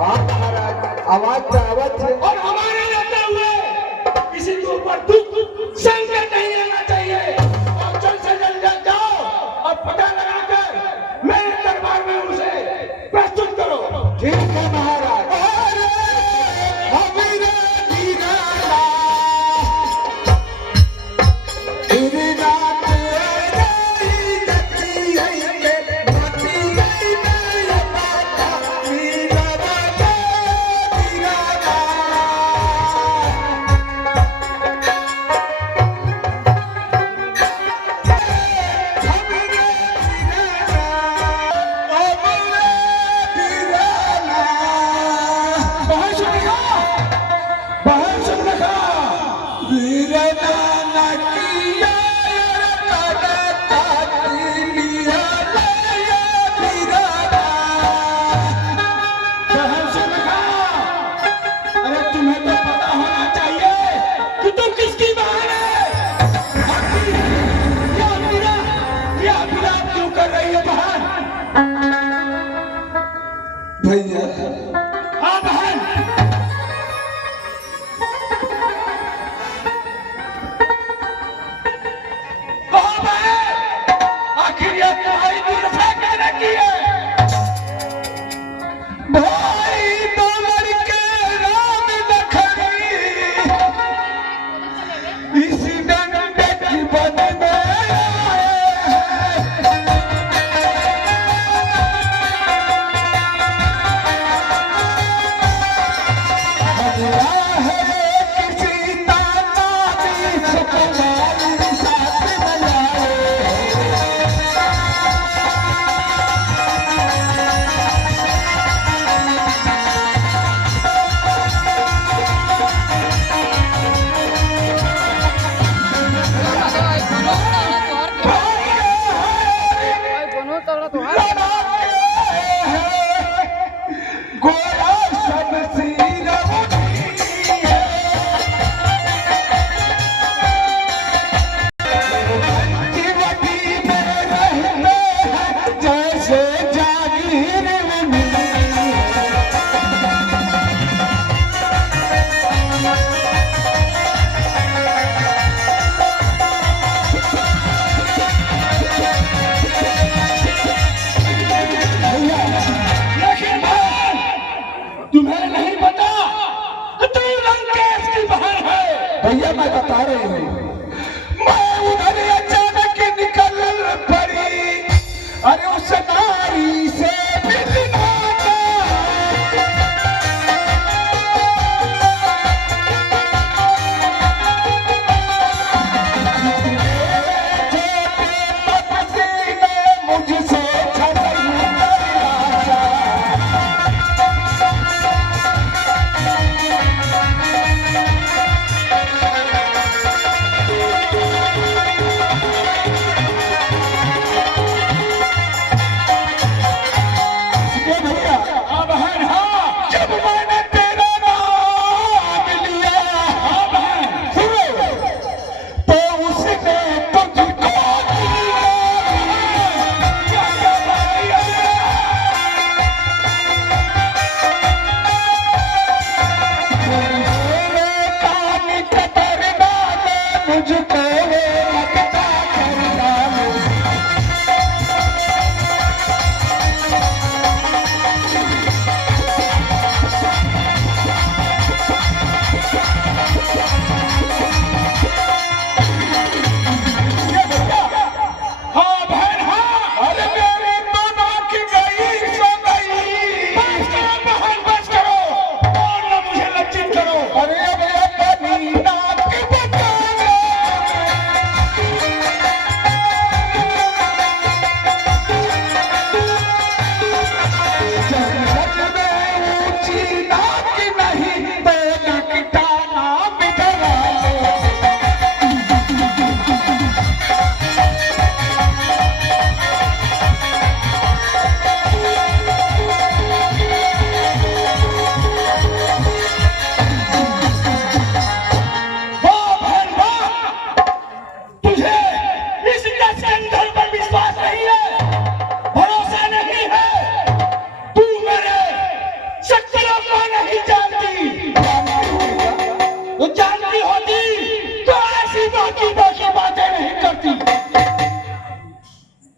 हाँ महाराज, आवाज तो आवाज है। और हमारे रहते हुए किसी के ऊपर दुख संकट नहीं रहना चाहिए। और जल्द से जल्द जाओ और पता लगाकर मेरे दरबार में उसे प्रस्तुत करो। ठीक है महाराज। भैया हाँ बहन, कहो बहन, आखिर ये तुम्हारी दुर्दशा कहने की है? भाई तोमर के राम लखनी इस डंडे की बन में भैया मैं बता रही हूँ, मैं उधर अचानक निकल पड़ी, अरे उस नारी से मिलना मुझसे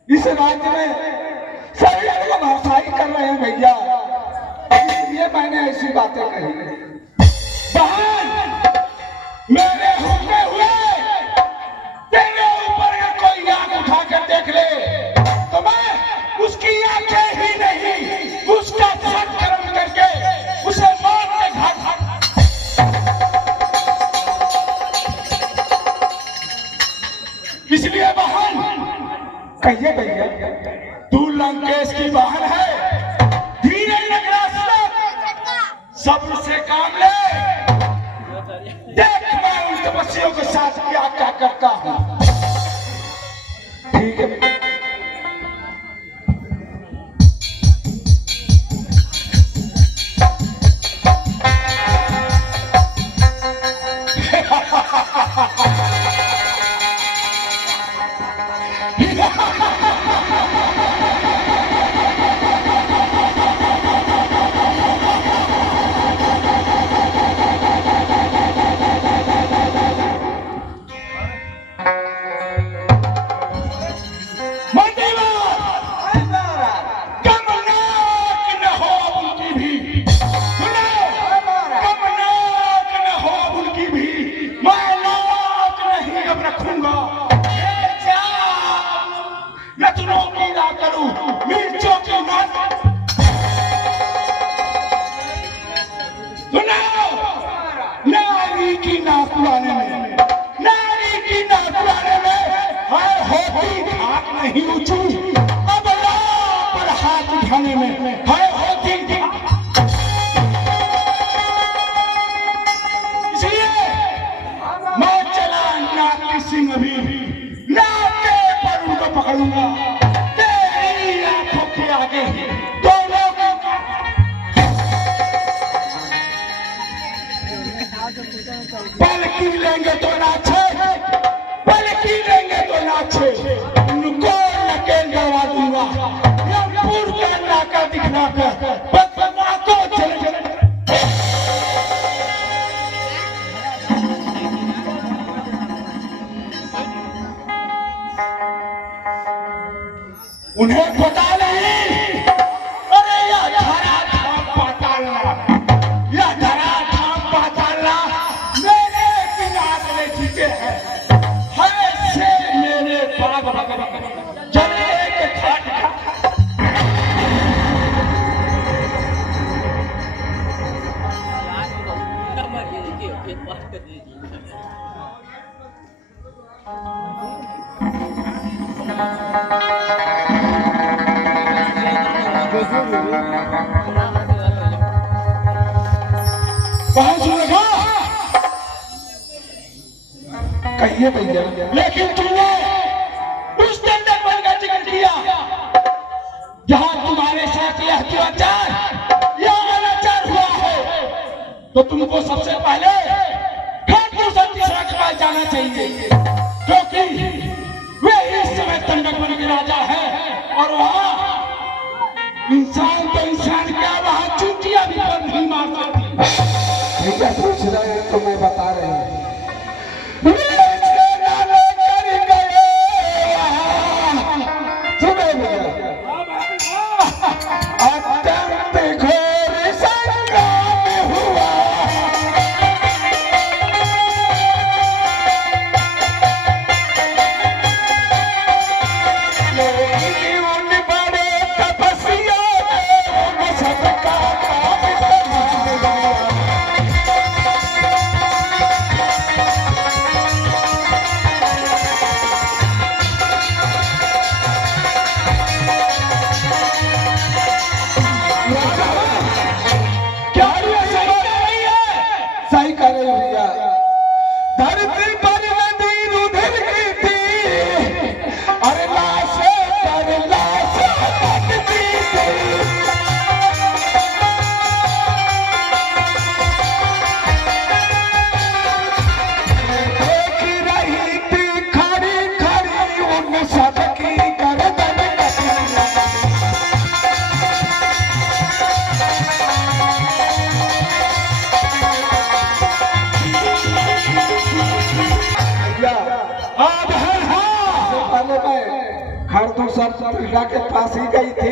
इस राज्य में सभी लोग भाषाई कर रहे हैं भैया, इसलिए मैंने ऐसी बातें कही। बहन, मेरे होते हुए तेरे ऊपर अगर कोई आंख उठा कर देख ले तो मैं उसकी आंखें ही नहीं उसका सत्कर्म करके उसे मौत के घाट। इसलिए बहन, कहिए भैया। तू लंकेश की बहन है, धीरे नगरास्ता सब्र से काम ले। देख मैं उन तपस्वियों के साथ क्या क्या करता हूं। ठीक है भैया। नहीं ऊंची अब पर हाथ उठाने में है होती। इसलिए मैं चला नाग सिंह अभी नाग के पर उनको पकड़ूंगा। तेरी आंखों के आगे दोनों पलकी लेंगे तो नाचे, पलकी लेंगे तो नाचे। उनको नकेल करवा दूंगा या पूर का नाका दिखला कर बदमा को चले चले। उन्हें पता नहीं, अरे यह धरा धाम पातालना, यह धरा धाम पातालना मेरे बिना अपने जीते हैं। से मेरे बाग जले के खाट पहुंच लगा। कहिए भैया। लेकिन तुमने उस दंडक बन का जिक्र किया जहां तुम्हारे साथ यह अत्याचार या अनाचार हुआ है, तो तुमको सबसे पहले खाटू सतीशा के पास जाना चाहिए, क्योंकि वे इस समय दंडक बन के राजा है। और वहां इंसान तो इंसान क्या, वहां चूटियां भी बंद नहीं मार सकती। भैया पूछ रहे हैं तो मैं बता रही हूँ। धरती पर नदी रुधिर की थी, अरे लाशें पर गिरा के फांसी गई थी।